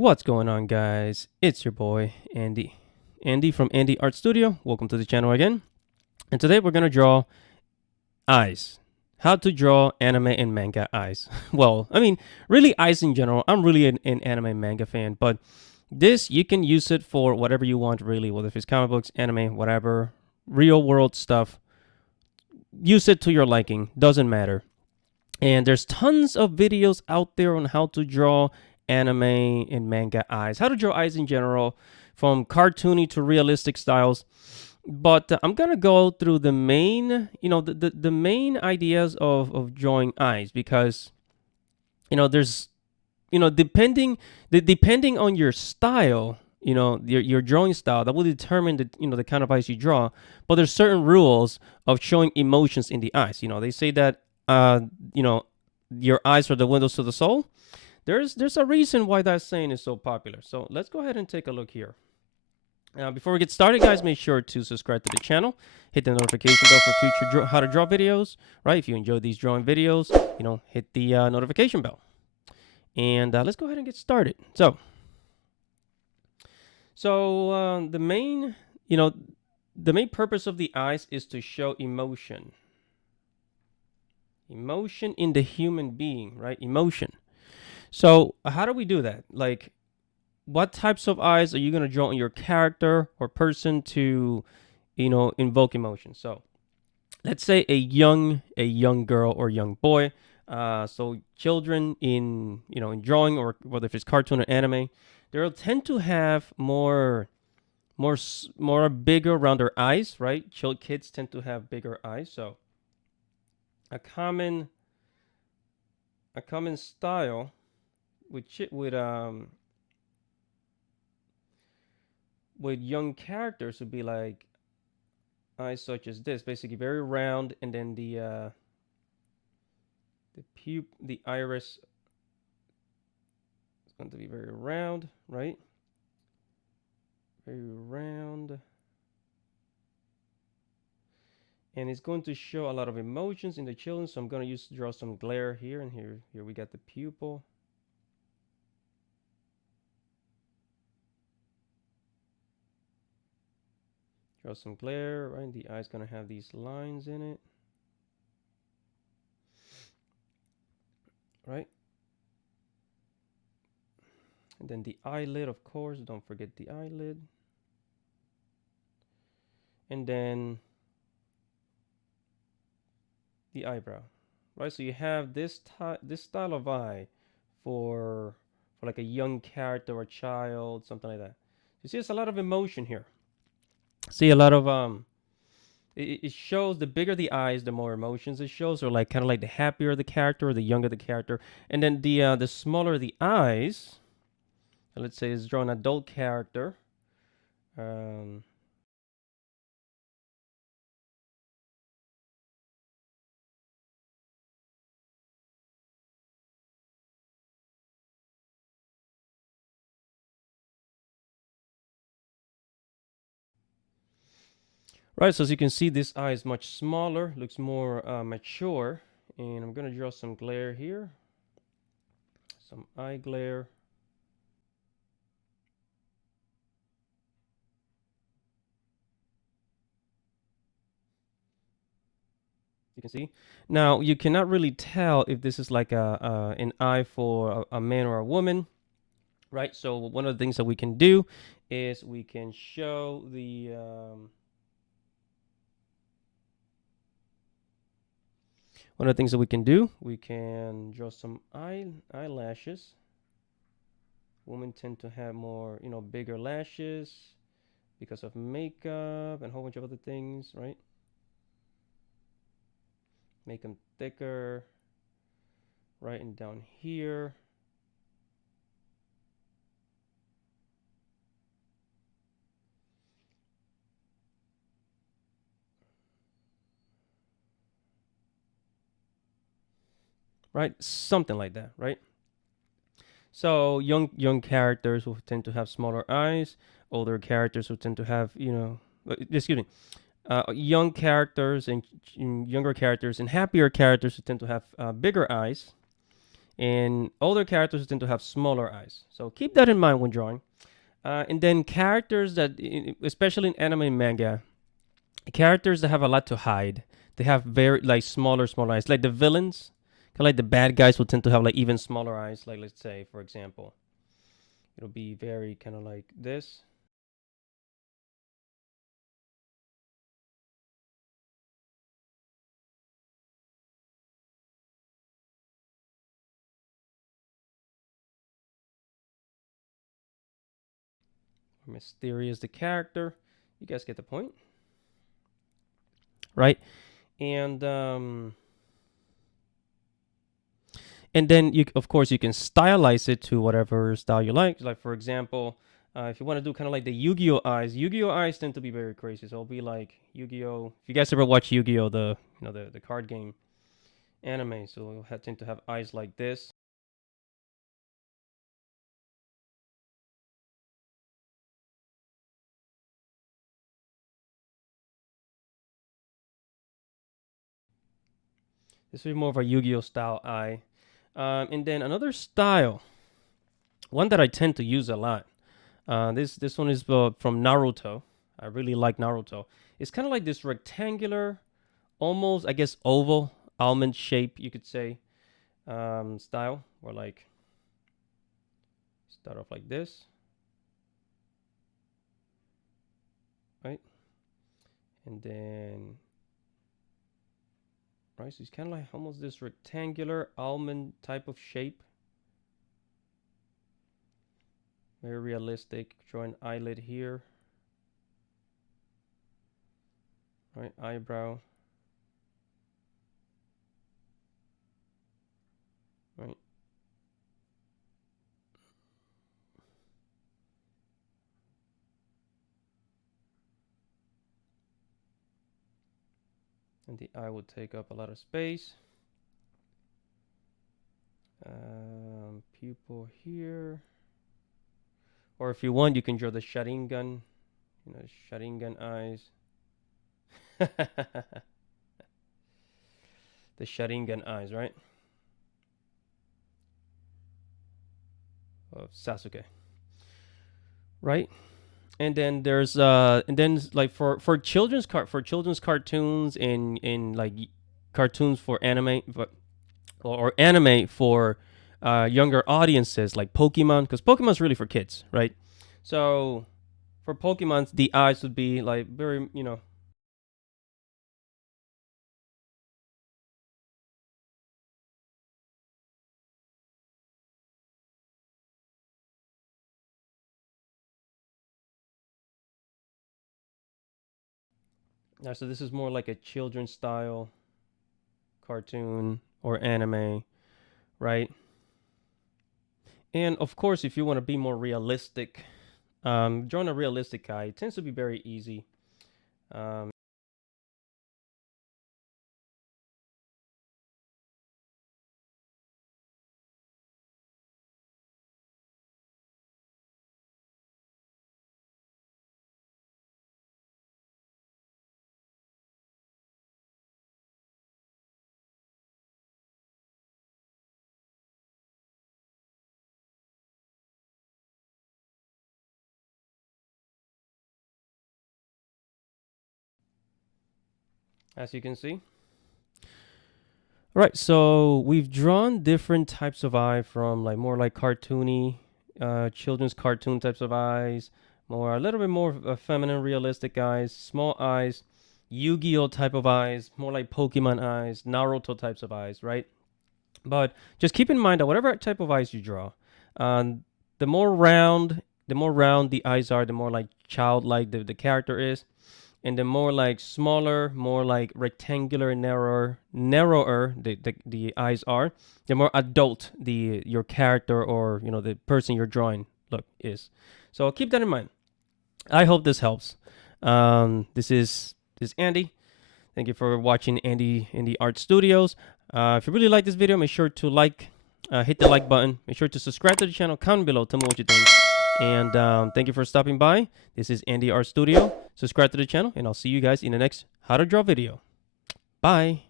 What's going on, guys? It's your boy Andy. Andy from Andy Art Studio. Welcome to the channel again. And today we're gonna draw eyes. How to draw anime and manga eyes. Well, I mean, really eyes in general. I'm really an anime and manga fan, but this you can use it for whatever you want, really. Whether if it's comic books, anime, whatever, real world stuff. Use it to your liking. Doesn't matter. And there's tons of videos out there on how to draw anime and manga eyes, how to draw eyes in general, from cartoony to realistic styles. But I'm gonna go through the main, the main ideas of drawing eyes because there's depending on your style, your drawing style that will determine the kind of eyes you draw. But there's certain rules of showing emotions in the eyes. They say that uh you know your eyes are the windows to the soul. There's a reason why that saying is so popular. So let's go ahead and take a look here. Before we get started, guys, make sure to subscribe to the channel, hit the notification bell for future how to draw videos. Right, if you enjoy these drawing videos, hit the notification bell. And let's go ahead and get started. So the main, the main purpose of the eyes is to show emotion. Emotion in the human being, right? Emotion. So how do we do that? Like, what types of eyes are you gonna draw on your character or person to, invoke emotion? So let's say a young girl or young boy. So children in drawing, or whether if it's cartoon or anime, they'll tend to have more bigger rounder eyes, right? Kids tend to have bigger eyes. So a common style with young characters would be like eyes such as this, basically very round, and then the iris is going to be very round, right? Very round. And it's going to show a lot of emotions in the children. So I'm going to draw some glare here, and here we got the pupil. Draw some glare, right? The eye's going to have these lines in it, right? And then the eyelid, of course, don't forget the eyelid. And then the eyebrow, right? So you have this style of eye for like a young character or child, something like that. You see, it's a lot of emotion here. See a lot of it shows the bigger the eyes, the more emotions it shows, or like kind of like the happier the character or the younger the character. And then the smaller the eyes, let's say it's draw an adult character. Um, right, so as you can see, this eye is much smaller, looks more mature. And I'm gonna draw some glare here, some eye glare. You can see. Now you cannot really tell if this is like an eye for a man or a woman, right? So one of the things that we can do is we can show the one of the things that we can do, we can draw some eyelashes. Women tend to have more, bigger lashes because of makeup and a whole bunch of other things, right? Make them thicker, right? And down here. Right? Something like that, right? So young characters will tend to have smaller eyes. Older characters will tend to have, excuse me, young characters and younger characters and happier characters who tend to have bigger eyes. and older characters tend to have smaller eyes. So keep that in mind when drawing. And then characters that, especially in anime and manga, characters that have a lot to hide. They have very like smaller eyes. Like the villains, kind of like the bad guys will tend to have like even smaller eyes. Like let's say, for example, it'll be very kind of like this. Mysterious the character. You guys get the point, right? And and then you of course you can stylize it to whatever style you like. Like for example, if you want to do kind of like the Yu-Gi-Oh eyes, Yu-Gi-Oh eyes tend to be very crazy. So it'll be like Yu-Gi-Oh. If you guys ever watch Yu-Gi-Oh, the the card game anime, so it'll tend to have eyes like this. This will be more of a Yu-Gi-Oh style eye. And then another style, one that I tend to use a lot. This one is from Naruto. I really like Naruto. It's kind of like this rectangular, almost I guess oval almond shape, you could say, style. Or like start off like this, right? And then right, so it's kind of like almost this rectangular almond type of shape. Very realistic. Draw an eyelid here. Right, eyebrow. Right. And the eye would take up a lot of space. Pupil here. Or if you want, you can draw the Sharingan. You know, Sharingan eyes. The Sharingan eyes, right? Of Sasuke. Right? And then there's and then like for children's cartoons in like cartoons for anime or anime for younger audiences like Pokemon, because Pokemon's really for kids, right? So for Pokemon, the eyes would be like very, so this is more like a children's style cartoon or anime, right? And of course, if you want to be more realistic, drawing a realistic guy it tends to be very easy. Um, as you can see. All right, so we've drawn different types of eye from like more like cartoony, children's cartoon types of eyes, more a little bit more feminine, realistic eyes, small eyes, Yu-Gi-Oh type of eyes, more like Pokemon eyes, Naruto types of eyes, right? But just keep in mind that whatever type of eyes you draw, um, the more round the eyes are, the more like childlike the character is, and the more like smaller, more like rectangular, narrower the eyes are, the more adult the your character or the person you're drawing look is. So keep that in mind. I hope this helps. This is Andy. Thank you for watching Andy in the Art Studios. If you really like this video, make sure to hit the like button. Make sure to subscribe to the channel. Comment below. Tell me what you think. And thank you for stopping by. This is Andy Art Studio. Subscribe to the channel, and I'll see you guys in the next How to Draw video. Bye.